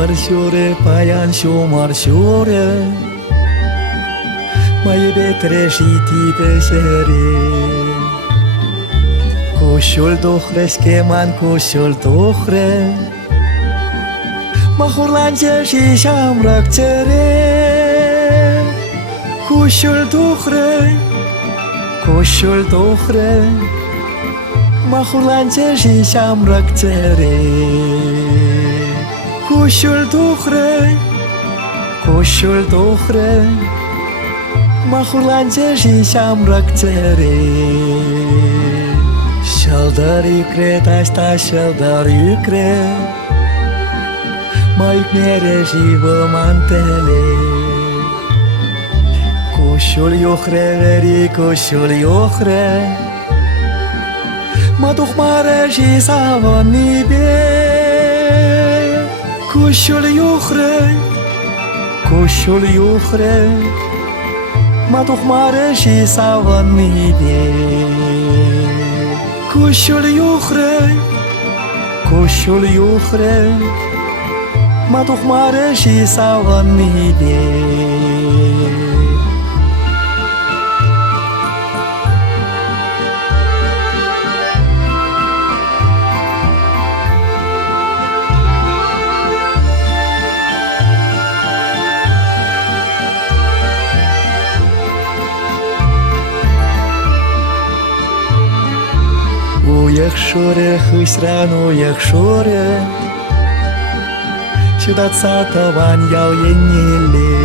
mărșure, paian și o mărșură, mai iubetre și tipeșere. Coșul dohre, scheman coșul dohre, mă hurlance și și-am răcțere. Coșul dohre, coșul dohre, mă hurlance și și-am răcțere. Coșul dohre, coșul dohre, mă hurlance și și-am răcțere. Și-l dăr iucre, asta și-l dăr iucre, mă iucnere și vă mantele. Coșul iuhre, veri coșul iuhre, mă duc mare și s-a nibe. Coșul iuhre, coșul iuhre, mă duc mare și s-a nibe. Coșul iuhre, coșul iuhre, mă duc mare și s-a nibe. Ехшоре, хысрану ехшоре, Чудат сатаван ял еннеле.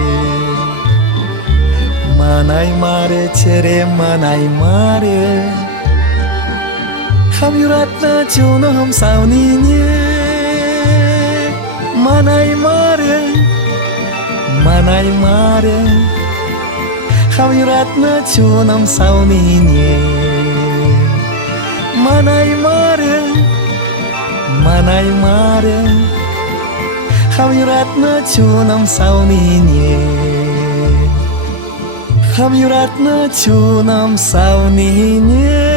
Манай маре, цере манай маре, Хам юратна чунам саунине. Манай маре, манай маре, Хам юратна чунам саунине. Manai mare, manai mare, Ham jurat naciunam sauminie. Ham jurat naciunam sauminie.